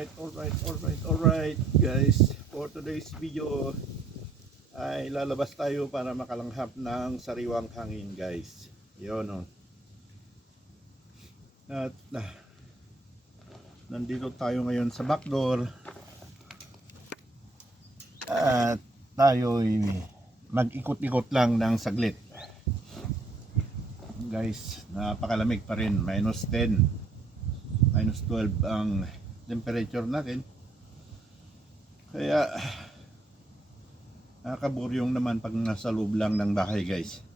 Alright guys, for today's video ay lalabas tayo para makalanghap ng sariwang hangin guys. Yun o. At nandito tayo ngayon sa backdoor at tayo mag-ikot-ikot lang ng saglit. Guys, napakalamig pa rin, minus 10, minus 12 ang temperature natin. Kaya nakaburyong naman pag nasa loob lang ng bahay guys.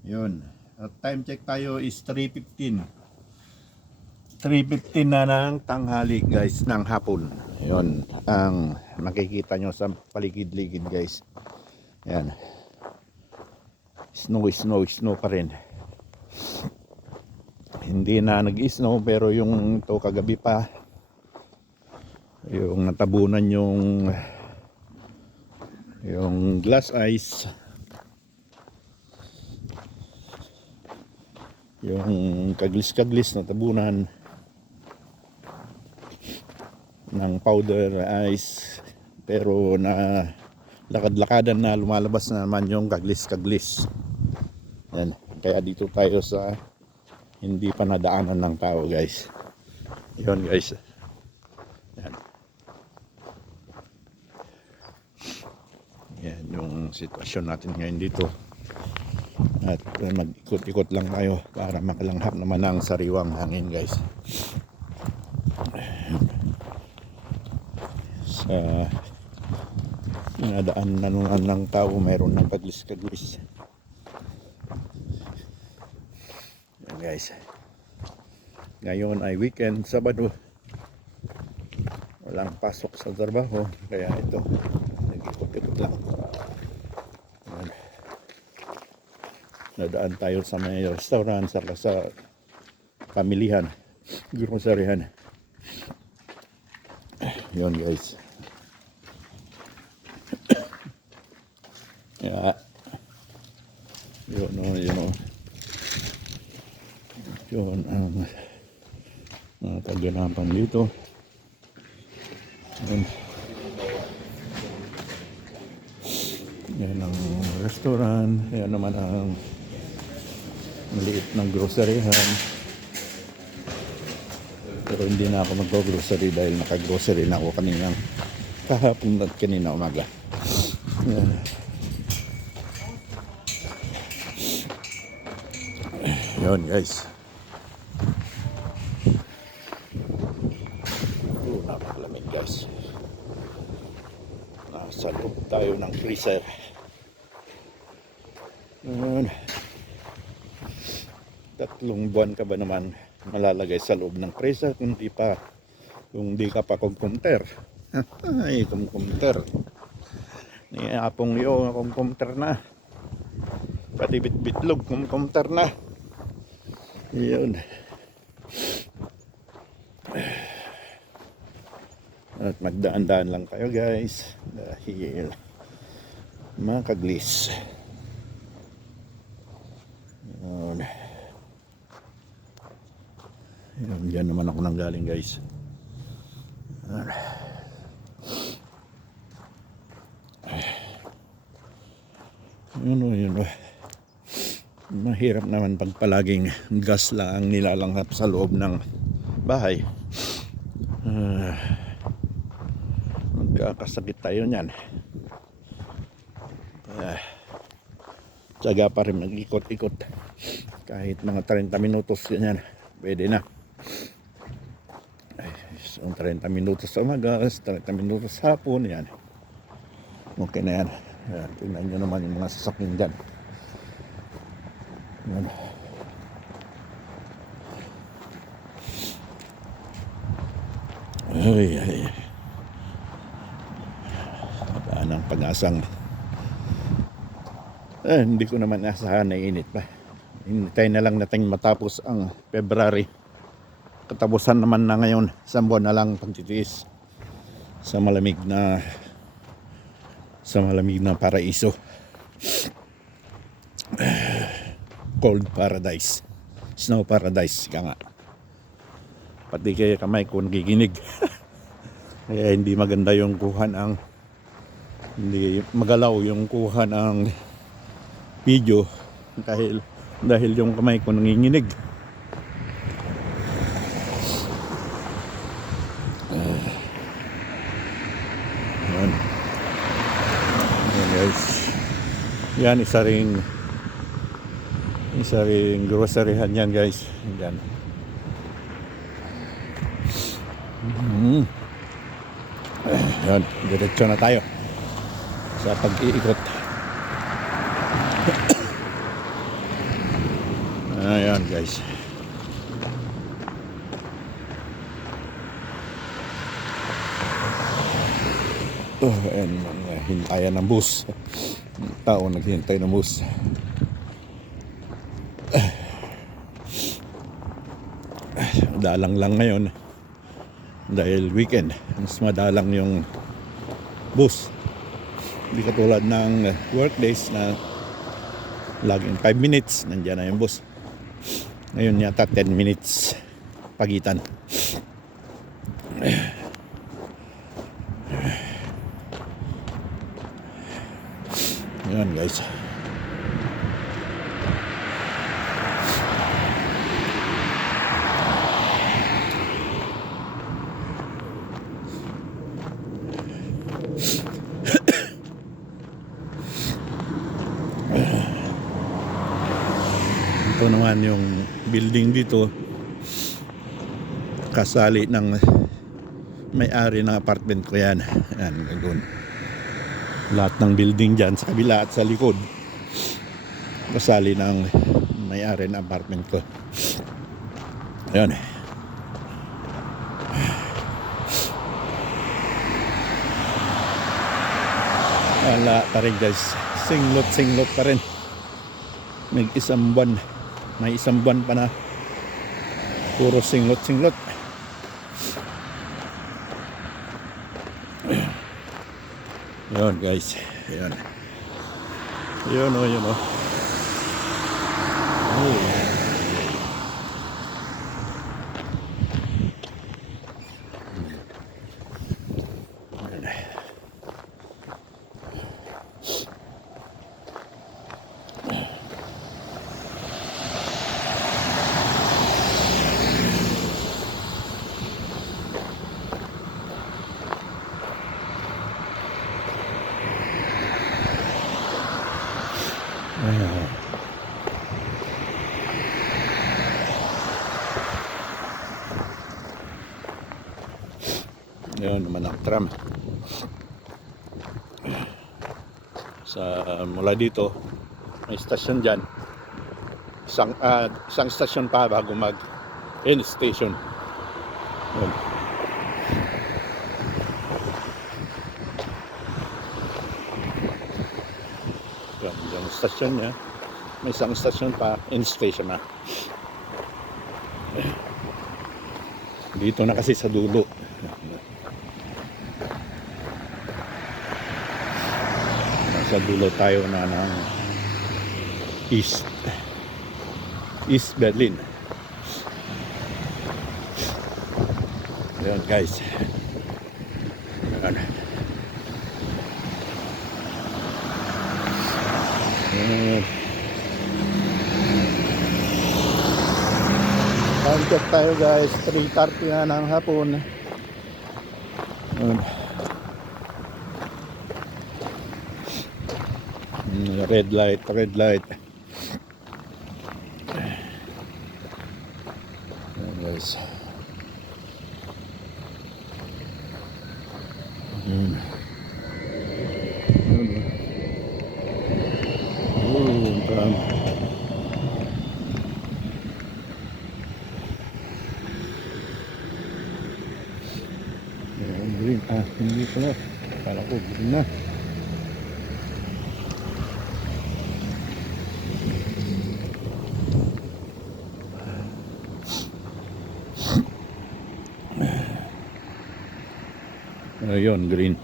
Yun. At time check tayo is 3:15. 3:15 na ng tanghali guys, ng hapon. Yun ang makikita nyo sa paligid-ligid guys. Yan. Snow pa rin. Hindi na nag-snow pero yung ito kagabi pa, yung natabunan yung glass ice, yung kaglis natabunan ng powder ice, pero na lakad-lakadan na lumalabas na naman yung kaglis. Yan. Kaya dito tayo sa hindi pa nadaanan ng tao guys. Yun guys. Yan. Yan yung sitwasyon natin ngayon dito. At mag-ikot-ikot lang tayo para makalanghap naman ng sariwang hangin guys. Sa nadaan na naman ng tao, mayroon ng kaglis. Yan guys. Ngayon ay weekend, Sabado. Walang pasok sa trabaho, kaya ito nag-ikot-ikot lang. Yan. Nadaan tayo sa may restaurant, saka sa pamilihan, groceryhan. Yun guys. Yeah. Yun o. Yun ang mga kaganapan dito. Yan ang restaurant. Yan naman ang maliit ng groceryhan. Pero hindi na ako mag-grocery dahil naka-grocery na ako kaninang kahapon at kanina umaga. Yan. Yun guys. Napakalamig guys. Nasa loob tayo ng freezer. Yun. 3 buwan ka ba naman malalagay sa loob ng freezer kung di ka pa kumkumter. Ay, kumkumter. Niapong yung kumkumter na. Pati bitbitlog kumkumter na. Yun. At magdaan-daan lang kayo guys dahil makaglis. Yun. Yun, dyan naman ako nang galing guys. Yun. Mahirap naman pag palaging gas lang ang nilalanghap sa loob ng bahay. Magkakasakit tayo niyan. Tsaga pa rin mag-ikot-ikot. Kahit mga 30 minutos ganyan, pwede na. So 30 minutos sa umaga, 30 minutos sa hapon, yan. Okay na yan. Tingnan nyo naman yung mga sasakyan dyan. Yan. Ay. Wala ng pag-asang. Hindi ko naman asahan na init pa. Hintay na lang natin matapos ang February. Katapusan naman na ngayon. 1 buwan na lang pagtitiis sa malamig na paraiso. Cold paradise, snow paradise ka nga. Pati kaya kamay ko nagiginig. Kaya hindi maganda yung kuhan ang hindi magalaw yung kuhan ang video dahil yung kamay ko nanginginig. Yan. Yan guys. Yan isa ring groceryhan yan guys. Yan. Yan, diretso na tayo sa pag-iikot. Ayan guys. Ayan, hintayan ng bus. Tao naghihintay ng bus. Dalang lang ngayon dahil weekend, mas madalang yung bus. Hindi katulad ng workdays na laging 5 minutes nandiyan na yung bus. Ngayon yata 10 minutes pagitan. Yan guys. Ito naman yung building dito, kasali ng may-ari ng apartment ko yan. Yan, doon. Lahat ng building dyan sa kabila at sa likod, kasali ng may-ari ng apartment ko. Ayan. Wala pa rin guys. Singlot pa rin. May isang buwan pa na puro singlot. Yun guys. Yun o. Yun naman ang tram. Mula dito may stasyon dyan. Isang stasyon pa bago mag end station. Yun. Yung stasyon niya, may isang stasyon pa, end station na. Dito na kasi sa dulo. Nasa dulo tayo na ng East Berlin. Ayan guys. Ayan. Time check tayo guys, 3:30 na ng hapon. Red light. Ayan guys. Green. Hindi ko na. Kala ko green na. Ayun, green.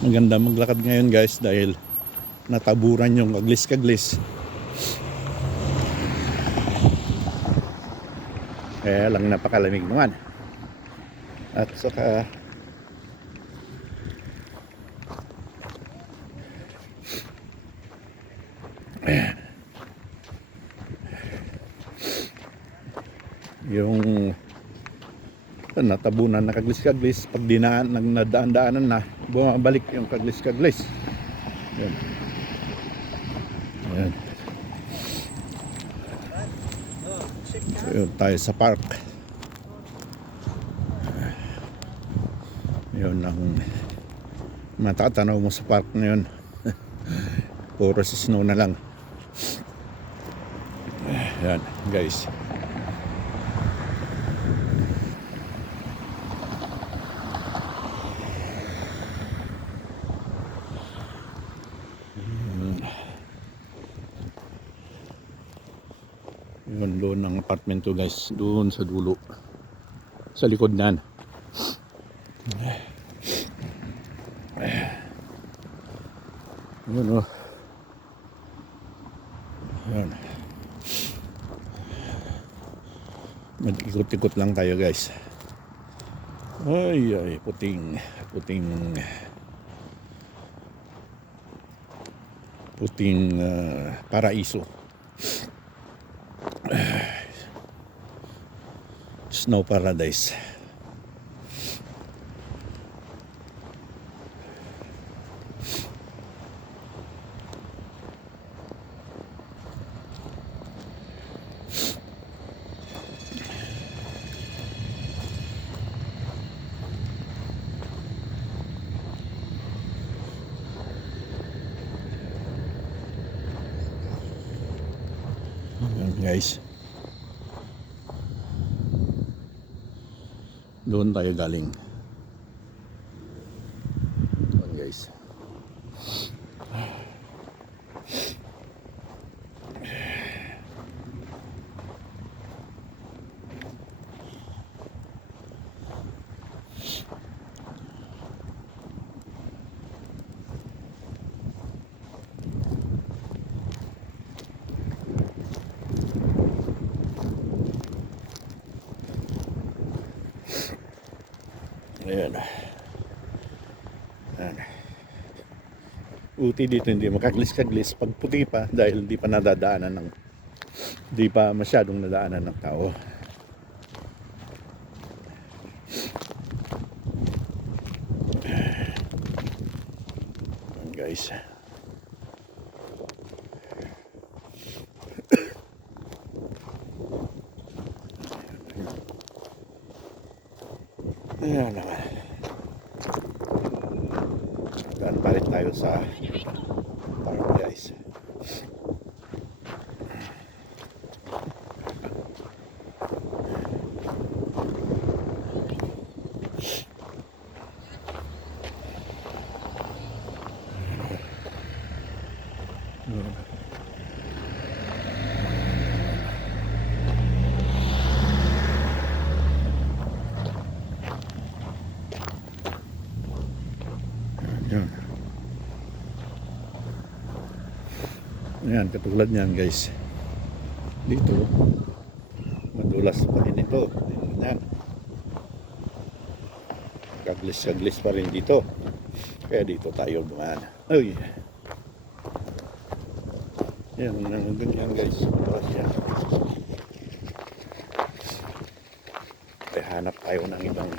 Maganda maglakad ngayon guys dahil nataburan yung kaglis. Kaya lang napakalamig naman. At saka yung natabunan na kaglis-kaglis, pag dinaan, nadaan-daanan na, bumabalik yung kaglis-kaglis. Yan. Yan. Yun, tayo sa park. Yun ang matatanaw mo sa park ngayon. Puro sa snow na lang. Yan guys. Yun doon ang apartment to guys, doon sa dulo, sa likod nan. Yun oh. Yun. Mag-ikot-ikot lang tayo guys. Ay ay, puting paraiso. Snow paradise. Guys, doon tayo galing. Doon guys. Ayan. Ayan. Buti dito hindi makaglis-kaglis pag puti pa dahil hindi pa nadadaanan ng, hindi pa masyadong nadaanan ng tao. Ayan guys. Ayan naman. Dan balik tayo sa park guys. Yan. Ayan, katulad niyan guys. Dito, madulas pa rin ito. Ayan. Kaglis-kaglis pa rin dito. Kaya dito tayo dumaan. Ay. Yan, ganyan guys. Madulas yan. Kaya hanap tayo ng ibang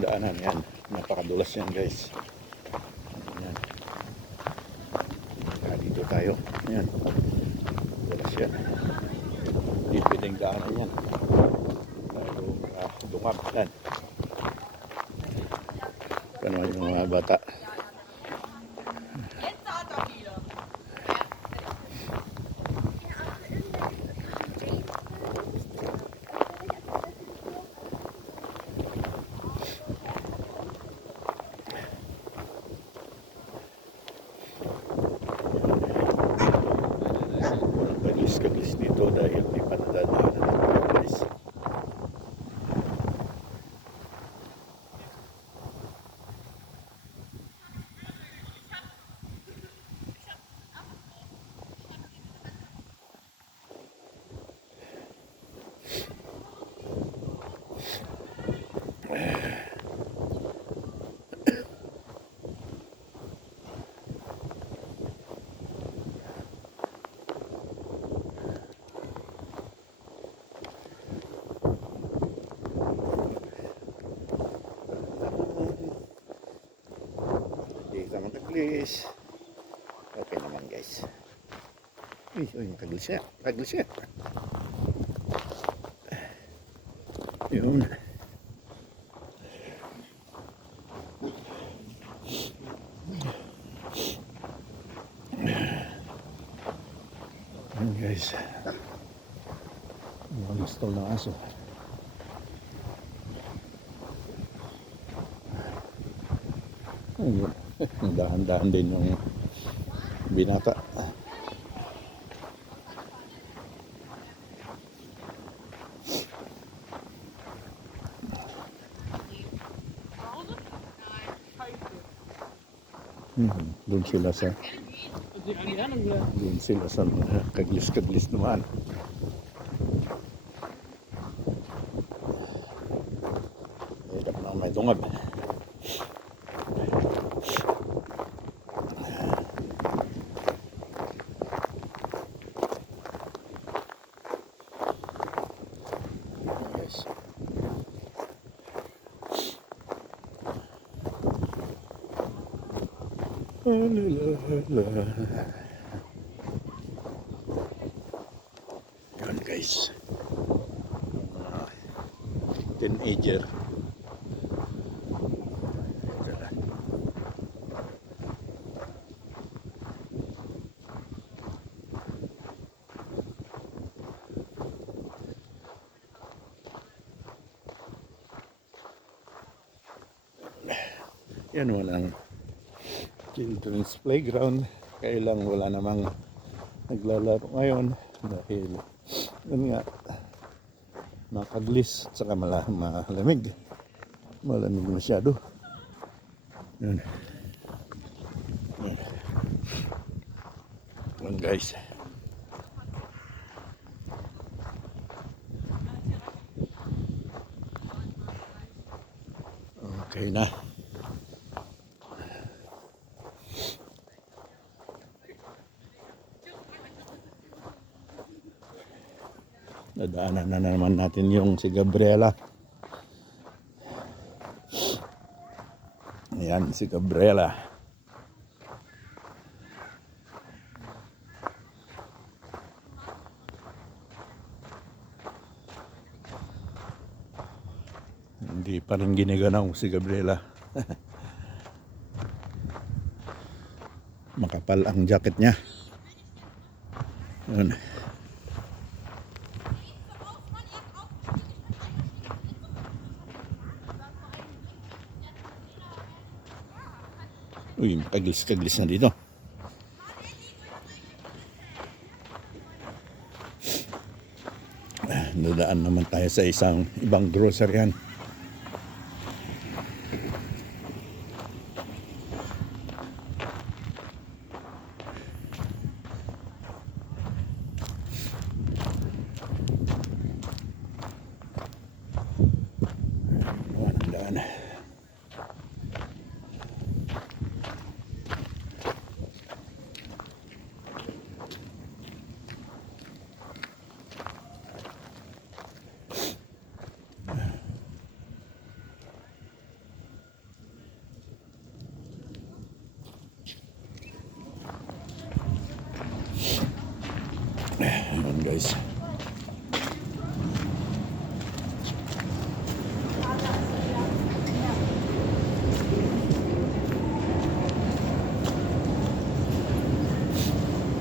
daanan yan. Napakadulas yan guys. Yan. Kaya dito tayo. Yan. Dulas yan. Hindi pwedeng daanan yan. Tayo dungap. Yan. Ito naman yung mga bata. Kaglis dito dahil di pa nadadaanan ng mga guys. Basta makaglis. Okay naman guys. Uy, makaglis siya. Makaglis siya. Yun. Yun guys. Mga gusto ng aso. Ayun. Dahan-dahan din yung binata. Doon sila sa kaglis-kaglis naman. Hirap na may dungab. Yes. Yun guys, teenager. Yan, walang children's playground, kaya lang wala namang naglalaro ngayon dahil yun nga, makaglis at saka malamig masyado. Yun. Yun guys, okay na. Nadaanan na naman natin yung si Gabriela. Ayan si Gabriela. Hindi pa rin giniganaw si Gabriela. Makapal ang jacket niya. Yun. Uy, makaglis-kaglis na dito. Nadaan naman tayo sa isang ibang groceryan. Daan. Ayan guys.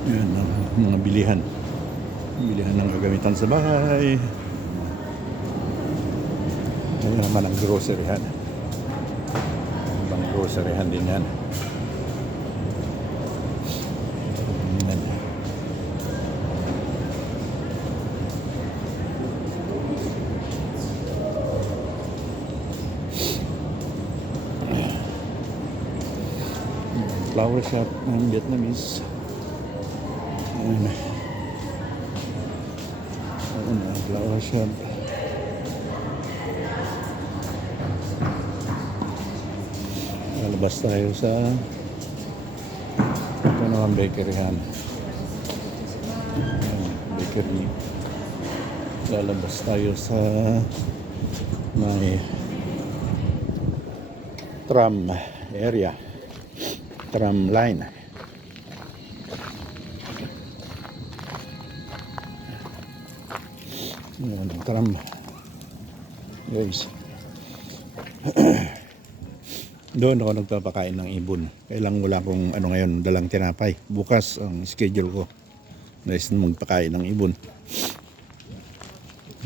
Ayan ang mga bilihan. Bilihan ng gagamitan sa bahay. Ayan naman ang groceryhan. Ibang groceryhan din yan. Flower shop ng Vietnamese. Ayan na, flower shop. Lalabas tayo sa ito naman bakeryhan. Bakery. Lalabas tayo sa may tram area. tram line. Yun ang tram, guys. Doon ako nagpapakain ng ibon. Kailang wala akong ano ngayon, dalang tinapay. Bukas ang schedule ko na magpakain ng ibon.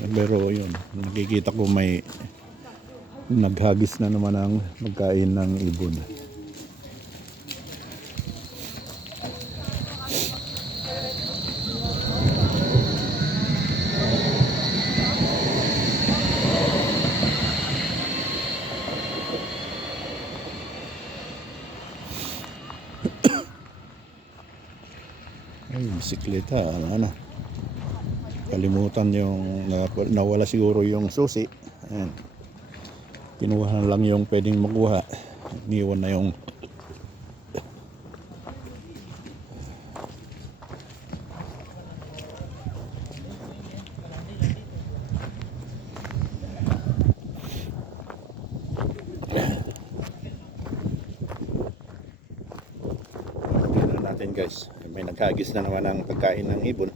Pero yun, nakikita ko may naghagis na naman ang magkain ng ibon. Ay, bisikleta, ano. Kalimutan yung nawala siguro yung susi. Ayan. Kinuha na lang yung pwedeng makuha. Iniwan na yung tingnan natin, guys. May naghagis na naman ang pagkain ng ibon.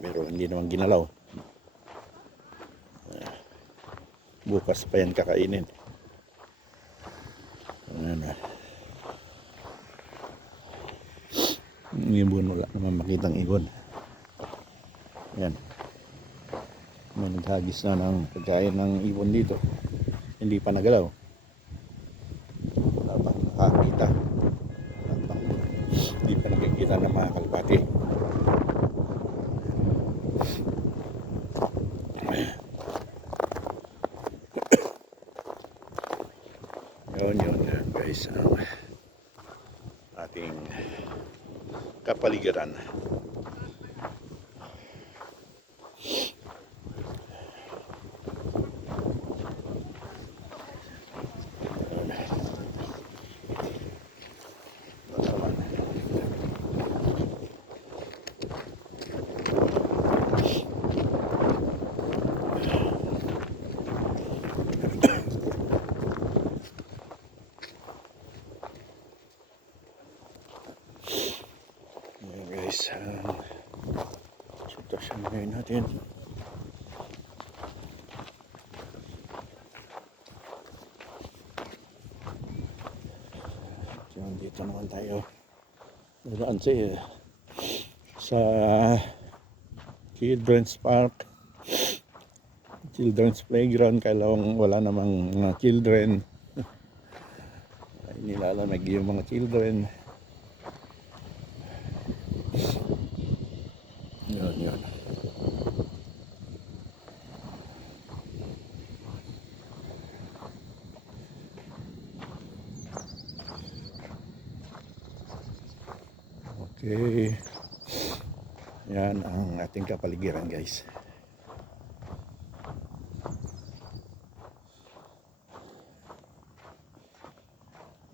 Pero hindi naman ginalaw. Bukas pa yan kakainin. Ayan. Ang ibon, wala naman makitang ibon. Ayan. May naghagis na ng pagkain ng ibon dito. Hindi pa nagalaw. Wala pa nakakita. Hindi pa nakikita ng mga kalapati. Yun guys, ang ating kapaligiran. Guys, sitwasyon ngayon natin. So, dito naman tayo dadaan sa Children's Park, Children's Playground. Kailang wala namang mga children. Ay, nilalamig yung mga children. Yun. Okay. Yan ang ating kapaligiran, guys.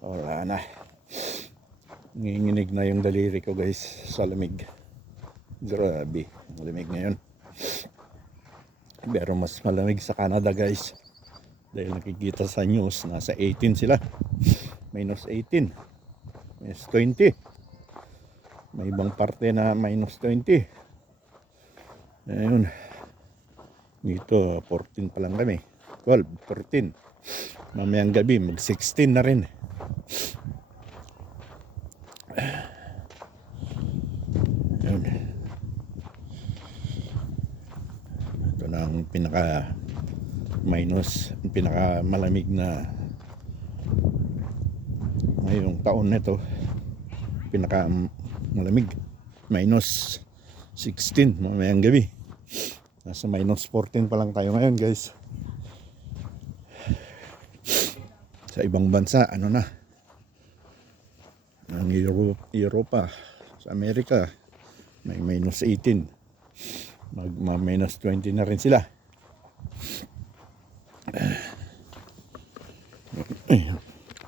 Wala na. Nginginig na yung daliri ko, guys, sa lamig. Grabe, malamig ngayon. Pero mas malamig sa Canada, guys. Dahil nakikita sa news, nasa 18 sila. Minus 18. Minus 20. May ibang parte na minus 20. Ayun. Dito, 14 pa lang kami. 12, 14. Mamayang gabi, mag 16 na rin. Ayun. Ito na ang pinaka malamig na ngayong taon nito. Pinaka malamig, minus 16 mamayang gabi. Nasa minus 14 pa lang tayo ngayon, guys. Sa ibang bansa, ano na, ang Europa, sa Amerika, may minus 18, minus 20 na rin sila.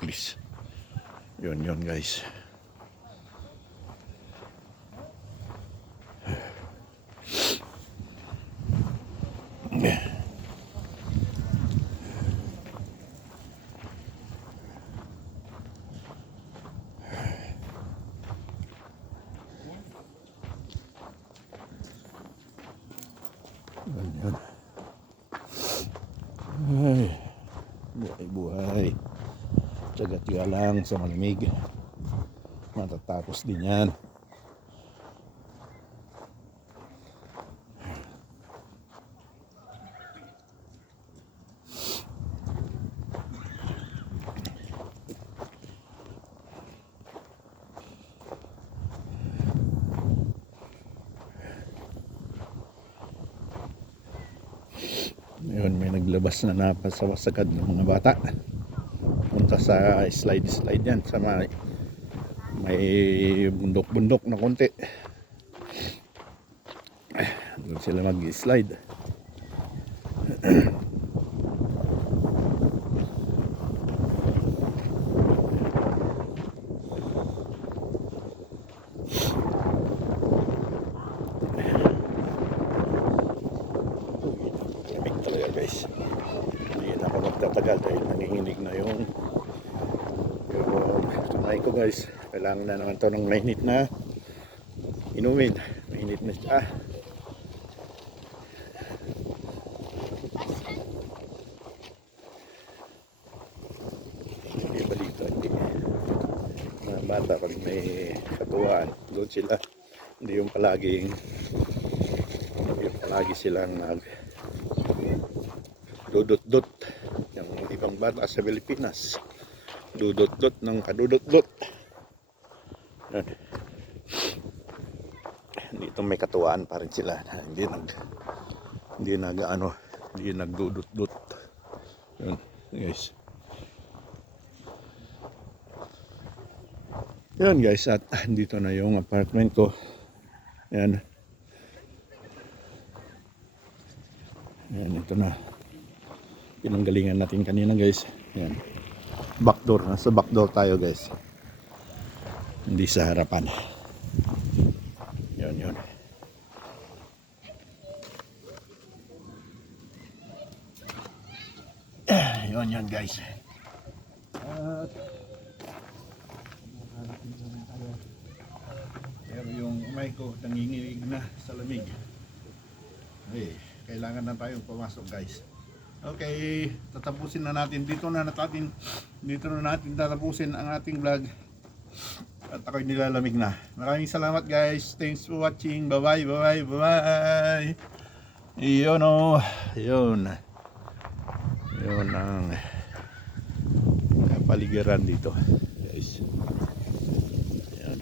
Please. Yun guys. Kaya lang sa malamig, matatapos din yan. Ngayon may naglabas na napasawasagad ng mga bata. Punta sa slide yan sa may bundok na konti. Doon sila mag-slide. Lamig talaga guys. Hindi na ako magtatagal dahil nanginginig na yung kamay ko guys. Kailangan na naman to ng mainit na inumin. Mainit na siya. Hindi balito. Hindi. Mga bata pag may katuwaan, doon sila. Hindi yung palagi silang dudot-dot. Yung ibang bata sa Pilipinas, dudot-dot ng kadudot-dot. Dito may katuwaan pa rin sila. Hindi nagdudot-dot. Yun, guys. Yun guys, at dito na yung apartment ko. Yan. Yan, ito na. Pinanggalingan natin kanina guys. Yan. Backdoor. Nasa backdoor tayo guys. Hindi sa harapan. Yun. Yun guys. At pero yung umay ko nanginginig na sa lamig. Ay, kailangan na tayong pumasok guys. Okay, tatapusin na natin. Dito na natin tatapusin ang ating vlog. At ako'y nilalamig na. Maraming salamat guys. Thanks for watching. Bye bye. Yun o. Yun ang paligiran dito guys. Yun.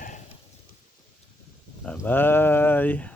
Bye bye.